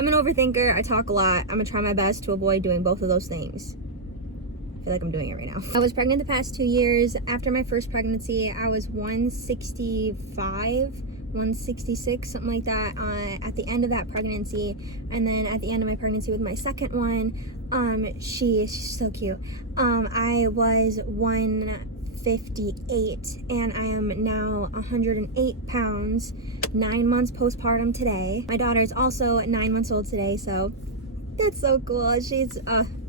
I'm an overthinker. I talk a lot. I'm gonna try my best to avoid doing both of those things. I feel like I'm doing it right now. I was pregnant the past 2 years. After my first pregnancy, I was 165, 166, something like that, at the end of that pregnancy. And then at the end of my pregnancy with my second one, she's so cute. I was 158, and I am now 108 pounds, 9 months postpartum today. My daughter is also 9 months old today, so that's so cool. She's,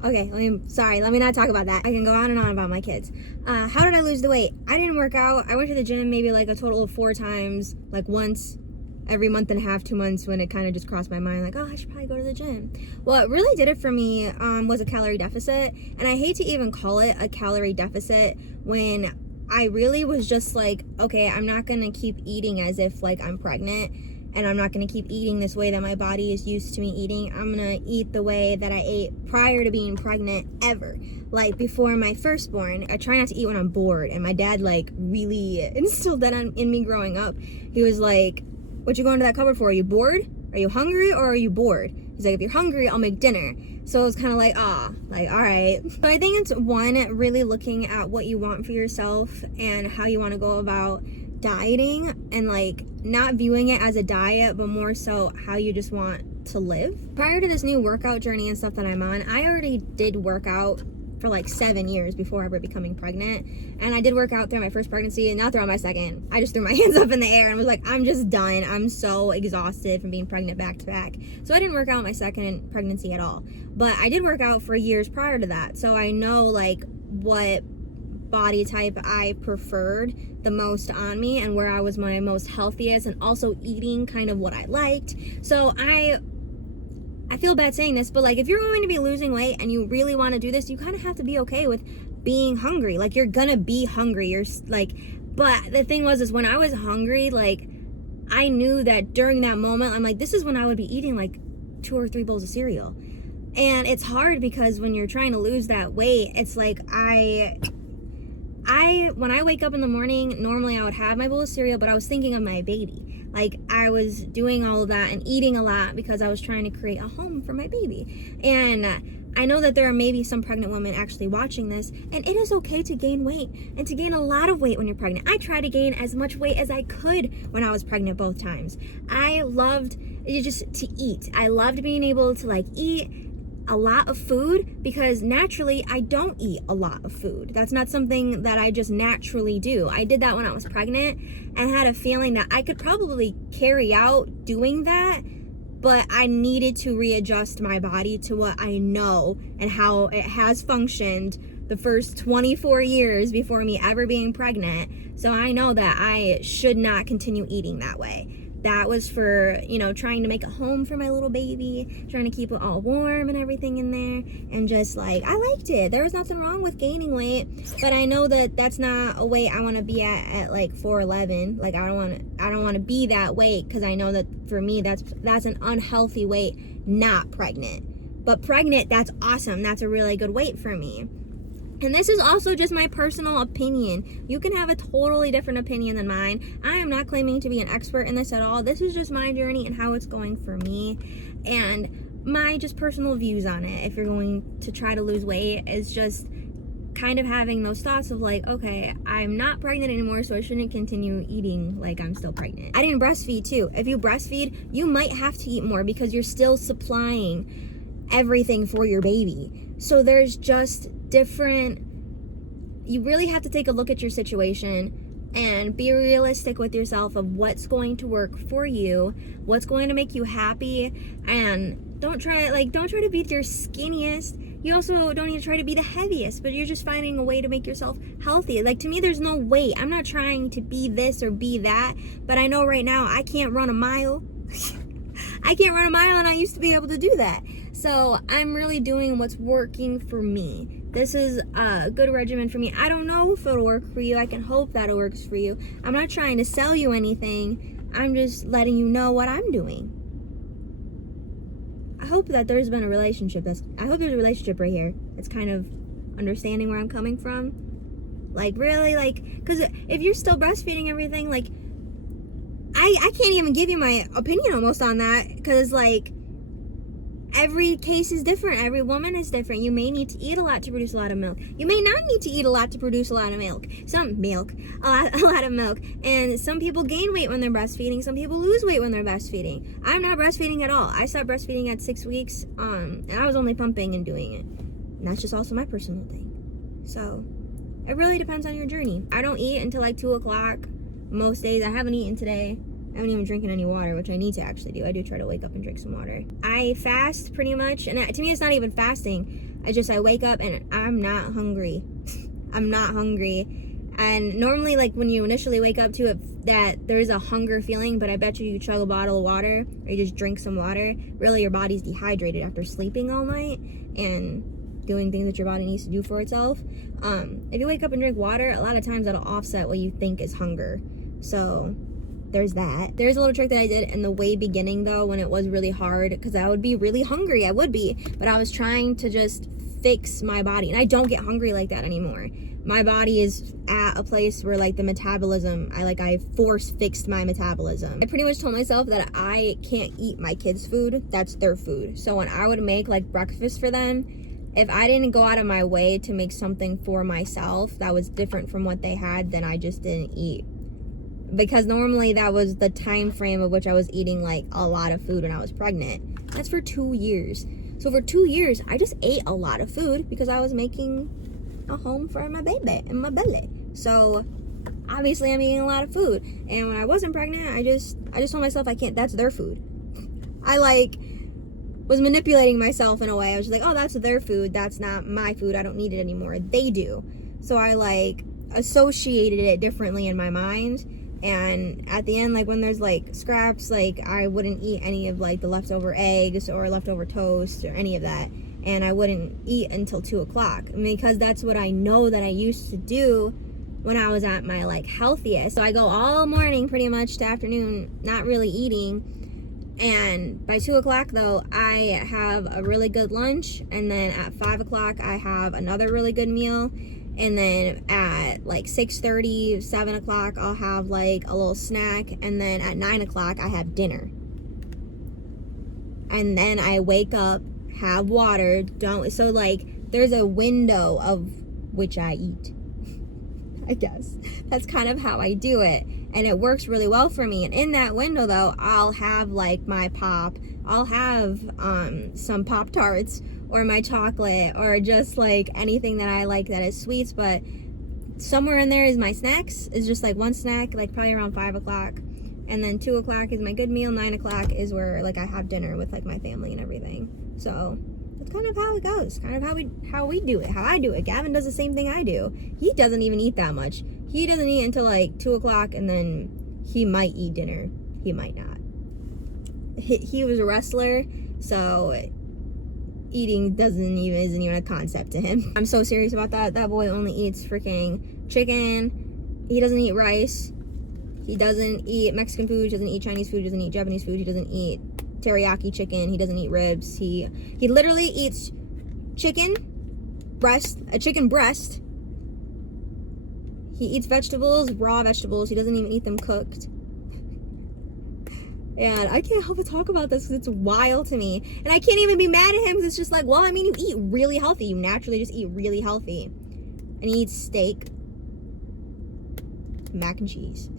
okay, let me not talk about that. I can go on and on about my kids. How did I lose the weight? I didn't work out. I went to the gym maybe like a total of 4 times, like once every month and a half, 2 months, when it kind of just crossed my mind, like, oh, I should probably go to the gym. What really did it for me was a calorie deficit. And I hate to even call it a calorie deficit when I really was just like, okay, I'm not gonna keep eating as if like I'm pregnant, and I'm not gonna keep eating this way that my body is used to me eating. I'm gonna eat the way that I ate prior to being pregnant ever. Like before my firstborn, I try not to eat when I'm bored, and my dad like really instilled that in me growing up. He was like, what you going to that cupboard for? Are you bored? Are you hungry, or are you bored? He's like, if you're hungry, I'll make dinner. So it was kind of like, all right. So I think it's one, really looking at what you want for yourself and how you want to go about dieting, and like not viewing it as a diet, but more so how you just want to live. Prior to this new workout journey and stuff that I'm on, I already did work out for like 7 years before ever becoming pregnant. And I did work out through my first pregnancy and not throughout my second. I just threw my hands up in the air and was like, I'm just done. I'm so exhausted from being pregnant back to back. So I didn't work out my second pregnancy at all. But I did work out for years prior to that. So I know like what body type I preferred the most on me and where I was my most healthiest, and also eating kind of what I liked. So I feel bad saying this, but like if you're going to be losing weight and you really want to do this, you kind of have to be okay with being hungry. Like you're gonna be hungry. You're like, but the thing was, is when I was hungry, like I knew that during that moment, I'm like, this is when I would be eating like 2 or 3 bowls of cereal. And it's hard because when you're trying to lose that weight, it's like when I wake up in the morning, normally I would have my bowl of cereal, but I was thinking of my baby. Like I was doing all of that and eating a lot because I was trying to create a home for my baby. And I know that there are maybe some pregnant women actually watching this, and it is okay to gain weight and to gain a lot of weight when you're pregnant. I tried to gain as much weight as I could when I was pregnant both times. I loved just to eat. I loved being able to like eat a lot of food because naturally I don't eat a lot of food. That's not something that I just naturally do. I did that when I was pregnant and had a feeling that I could probably carry out doing that, but I needed to readjust my body to what I know and how it has functioned the first 24 years before me ever being pregnant. So I know that I should not continue eating that way. That was for, trying to make a home for my little baby, trying to keep it all warm and everything in there. And just like, I liked it. There was nothing wrong with gaining weight, but I know that that's not a weight I want to be at like 4'11". Like I don't want to be that weight, because I know that for me, that's an unhealthy weight, not pregnant. But pregnant, that's awesome. That's a really good weight for me. And this is also just my personal opinion. You can have a totally different opinion than mine. I am not claiming to be an expert in this at all. This is just my journey and how it's going for me, and my just personal views on it. If you're going to try to lose weight, is just kind of having those thoughts of like, okay, I'm not pregnant anymore, so I shouldn't continue eating like I'm still pregnant. I didn't breastfeed too. If you breastfeed, you might have to eat more because you're still supplying everything for your baby. So there's just you really have to take a look at your situation and be realistic with yourself of what's going to work for you, what's going to make you happy, and don't try to be your skinniest. You also don't need to try to be the heaviest, but you're just finding a way to make yourself healthy. Like to me, there's no weight. I'm not trying to be this or be that, but I know right now I can't run a mile. I can't run a mile, and I used to be able to do that. So I'm really doing what's working for me. This is a good regimen for me. I don't know if it'll work for you. I can hope that it works for you. I'm not trying to sell you anything. I'm just letting you know what I'm doing. I hope that there's been a relationship. I hope there's a relationship right here. It's kind of understanding where I'm coming from. Like really, like, because if you're still breastfeeding everything, like, I can't even give you my opinion almost on that, because like every case is different. Every woman is different. You may need to eat a lot to produce a lot of milk. You may not need to eat a lot to produce a lot of milk. A lot of milk. And some people gain weight when they're breastfeeding. Some people lose weight when they're breastfeeding. I'm not breastfeeding at all. I stopped breastfeeding at 6 weeks, and I was only pumping and doing it. And that's just also my personal thing. So it really depends on your journey. I don't eat until like 2 o'clock most days. I haven't eaten today. I haven't even drinking any water, which I need to actually do. I do try to wake up and drink some water. I fast pretty much, and to me it's not even fasting. I wake up and I'm not hungry. I'm not hungry. And normally, like when you initially wake up to it, that there's a hunger feeling, but I bet you chug a bottle of water or you just drink some water. Really, your body's dehydrated after sleeping all night and doing things that your body needs to do for itself. If you wake up and drink water, a lot of times that'll offset what you think is hunger. So there's that. There's a little trick that I did in the way beginning though, when it was really hard, because I would be really hungry. I would be, but I was trying to just fix my body, and I don't get hungry like that anymore. My body is at a place where like the metabolism, I force fixed my metabolism. I pretty much told myself that I can't eat my kids' food. That's their food. So when I would make like breakfast for them, if I didn't go out of my way to make something for myself that was different from what they had, then I just didn't eat. Because normally that was the time frame of which I was eating like a lot of food when I was pregnant. That's for 2 years. So for 2 years, I just ate a lot of food because I was making a home for my baby and my belly. So obviously I'm eating a lot of food. And when I wasn't pregnant, I just told myself I can't, that's their food. I was manipulating myself in a way. I was just like, oh, that's their food. That's not my food. I don't need it anymore. They do. So I associated it differently in my mind. And at the end, like when there's like scraps, like I wouldn't eat any of like the leftover eggs or leftover toast or any of that. And I wouldn't eat until 2 o'clock because that's what I know that I used to do when I was at my like healthiest. So I go all morning pretty much to afternoon, not really eating. And by 2 o'clock though, I have a really good lunch. And then at 5 o'clock, I have another really good meal. And then at like 6:30, 7 o'clock, I'll have like a little snack. And then at 9 o'clock, I have dinner. And then I wake up, have water, so like there's a window of which I eat. I guess that's kind of how I do it. And it works really well for me. And in that window though, I'll have like my pop, I'll have some Pop-Tarts or my chocolate or just like anything that I like that is sweets. But somewhere in there is my snacks. It's just like one snack, like probably around 5 o'clock. And then 2 o'clock is my good meal. 9 o'clock is where like I have dinner with like my family and everything. So that's kind of how it goes. Kind of how we do it. How I do it. Gavin does the same thing I do. He doesn't even eat that much. He doesn't eat until like 2 o'clock, and then he might eat dinner. He might not. He was a wrestler, so eating isn't even a concept to him. I'm so serious about that. That boy only eats freaking chicken. He doesn't eat rice. He doesn't eat Mexican food. He doesn't eat Chinese food. He doesn't eat Japanese food. He doesn't eat teriyaki chicken. He doesn't eat ribs. He literally eats chicken breast. He eats vegetables, raw vegetables. He doesn't even eat them cooked. And I can't help but talk about this because it's wild to me. And I can't even be mad at him because it's just like, well, I mean, you eat really healthy. You naturally just eat really healthy. And he eats steak, mac and cheese.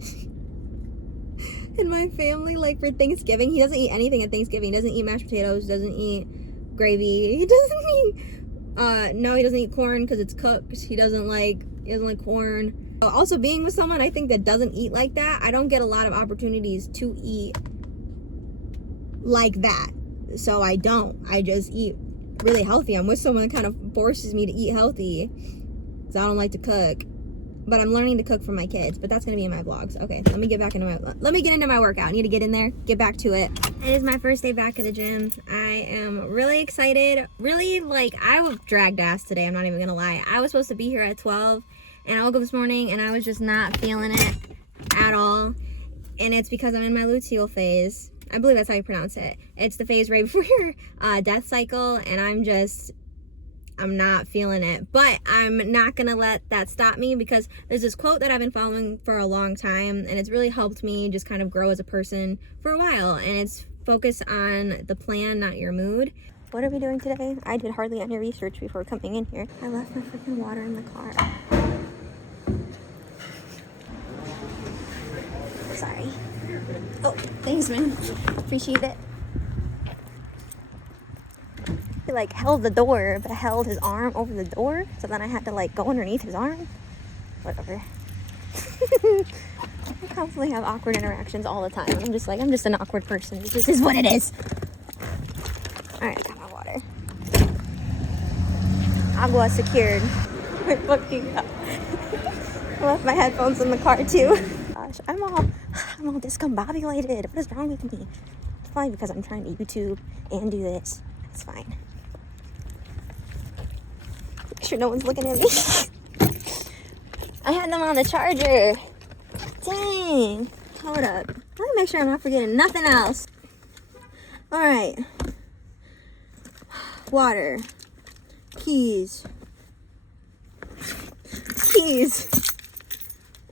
And my family, like for Thanksgiving, he doesn't eat anything at Thanksgiving. He doesn't eat mashed potatoes, doesn't eat gravy. He doesn't eat, no, he doesn't eat corn because it's cooked. He doesn't like corn. Also, being with someone I think that doesn't eat like that, I don't get a lot of opportunities to eat like that. So I just eat really healthy. I'm with someone that kind of forces me to eat healthy because I don't like to cook. But I'm learning to cook for my kids, but that's gonna be in my vlogs. Okay, let me get into my workout. I need to get in there, get back to it. It is my first day back at the gym. I am really excited. Really, like, I was dragged ass today, I'm not even gonna lie. I was supposed to be here at 12, and I woke up this morning, and I was just not feeling it at all. And it's because I'm in my luteal phase. I believe that's how you pronounce it. It's the phase right before your death cycle, and I'm not feeling it, but I'm not gonna let that stop me because there's this quote that I've been following for a long time, and it's really helped me just kind of grow as a person for a while, and it's focus on the plan, not your mood. What are we doing today? I did hardly any research before coming in here. I left my freaking water in the car. Sorry. Oh, thanks, man. Appreciate it. He like held the door, but held his arm over the door. So then I had to like go underneath his arm. Whatever. I constantly have awkward interactions all the time. I'm just an awkward person. It just is what it is. Alright, I got my water. Agua secured. I fucking up. I left my headphones in the car too. Gosh, I'm all discombobulated. What is wrong with me? It's probably because I'm trying to YouTube and do this. It's fine. Make sure no one's looking at me. I had them on the charger. Dang. Hold up. Let me make sure I'm not forgetting nothing else. Alright. Water. Keys.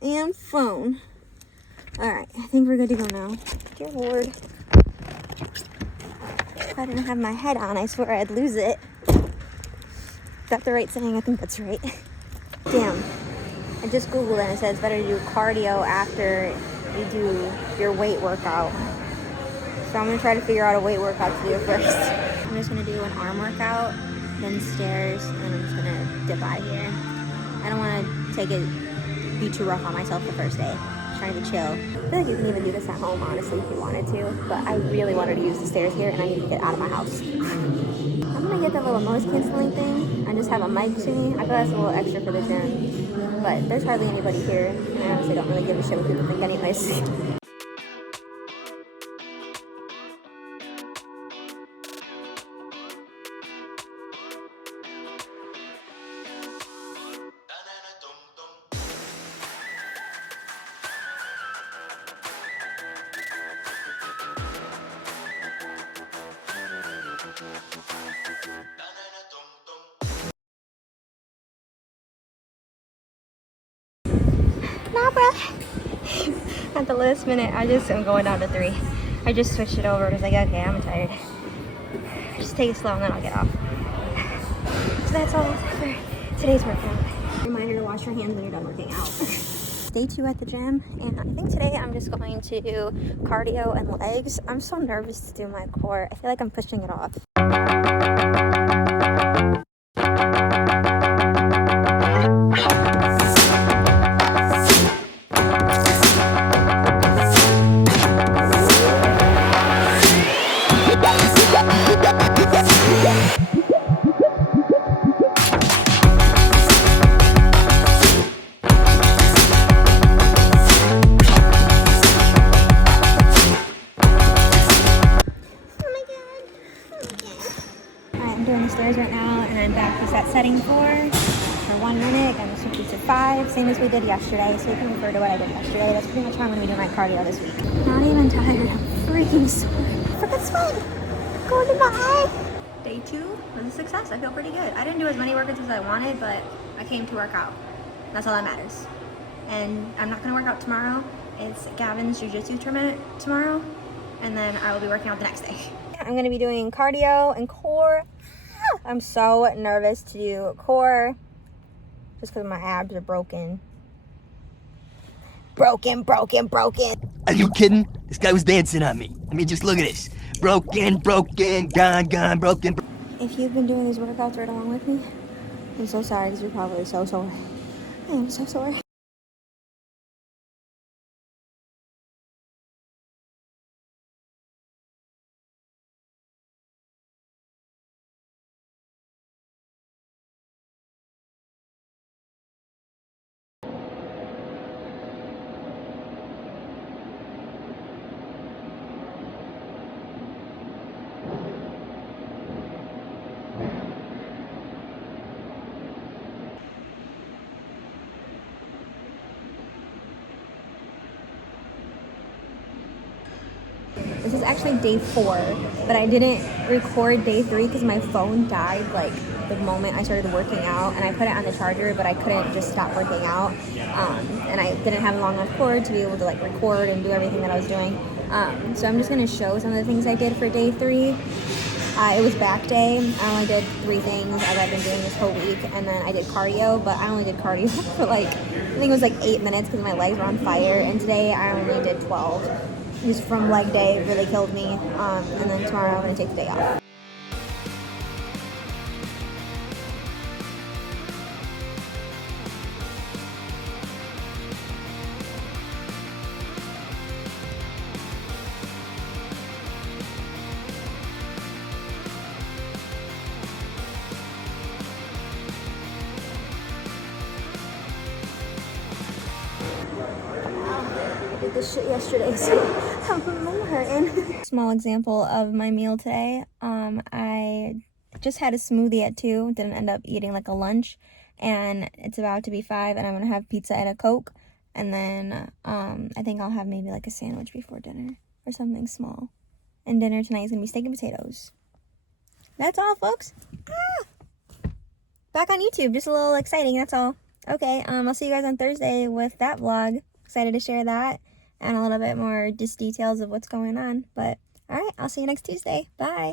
And phone. Alright, I think we're good to go now. Dear Lord. If I didn't have my head on, I swear I'd lose it. Is that the right saying? I think that's right. Damn. I just Googled it and it says it's better to do cardio after you do your weight workout. So I'm going to try to figure out a weight workout to do first. I'm just going to do an arm workout, then stairs, and then I'm just going to dip out of here. I don't want to be too rough on myself the first day. I'm trying to chill. I feel like you can even do this at home, honestly, if you wanted to. But I really wanted to use the stairs here, and I need to get out of my house. I'm going to get that little noise canceling thing. I just have a mic thingy. I feel that's a little extra for the gym. But there's hardly anybody here, and I honestly don't really give a shit what people think anyways. Nah, bruh. At the last minute, I just am going down to 3. I just switched it over. I was like, okay, I'm tired. Just take it slow and then I'll get off. So that's all for today's workout. Reminder to wash your hands when you're done working out. Day 2 at the gym, and I think today I'm just going to do cardio and legs. I'm so nervous to do my core. I feel like I'm pushing it off. Right now, and I'm back to set setting 4 for 1 minute. I'm gonna switch it to 5, same as we did yesterday, so you can refer to what I did yesterday. That's pretty much how I'm gonna be doing my cardio this week. Not even tired, I'm freaking sore. Freaking sweat going in my eye. Day 2 was a success. I feel pretty good. I didn't do as many workouts as I wanted, but I came to work out. That's all that matters. And I'm not gonna work out tomorrow. It's Gavin's jiu-jitsu tournament tomorrow, and then I will be working out the next day. I'm gonna be doing cardio and core. I'm so nervous to do core just because my abs are broken. Broken. Are you kidding? This guy was dancing on me. I mean, just look at this. Broken, gone, broken. If you've been doing these workouts right along with me, I'm so sorry because you're probably so sore. I am so sore. This is actually day 4, but I didn't record day 3 because my phone died like the moment I started working out, and I put it on the charger, but I couldn't just stop working out, and I didn't have a long enough cord to be able to like record and do everything that I was doing. So I'm just going to show some of the things I did for day 3. It was back day. I only did 3 things as I've been doing this whole week, and then I did cardio, but I only did cardio for like, I think it was like 8 minutes because my legs were on fire, and today I only did 12. Just from leg day, it really killed me, and then tomorrow I'm going to take the day off. I did this shit yesterday, so I'm hurting. Small example of my meal today. I just had a smoothie at 2, didn't end up eating like a lunch, and it's about to be 5, and I'm gonna have pizza and a Coke, and then I think I'll have maybe like a sandwich before dinner or something small. And dinner tonight is gonna be steak and potatoes. That's all, folks. Back on YouTube, just a little exciting, that's all. Okay, I'll see you guys on Thursday with that vlog. Excited to share that and a little bit more just details of what's going on. But all right, I'll see you next Tuesday. Bye.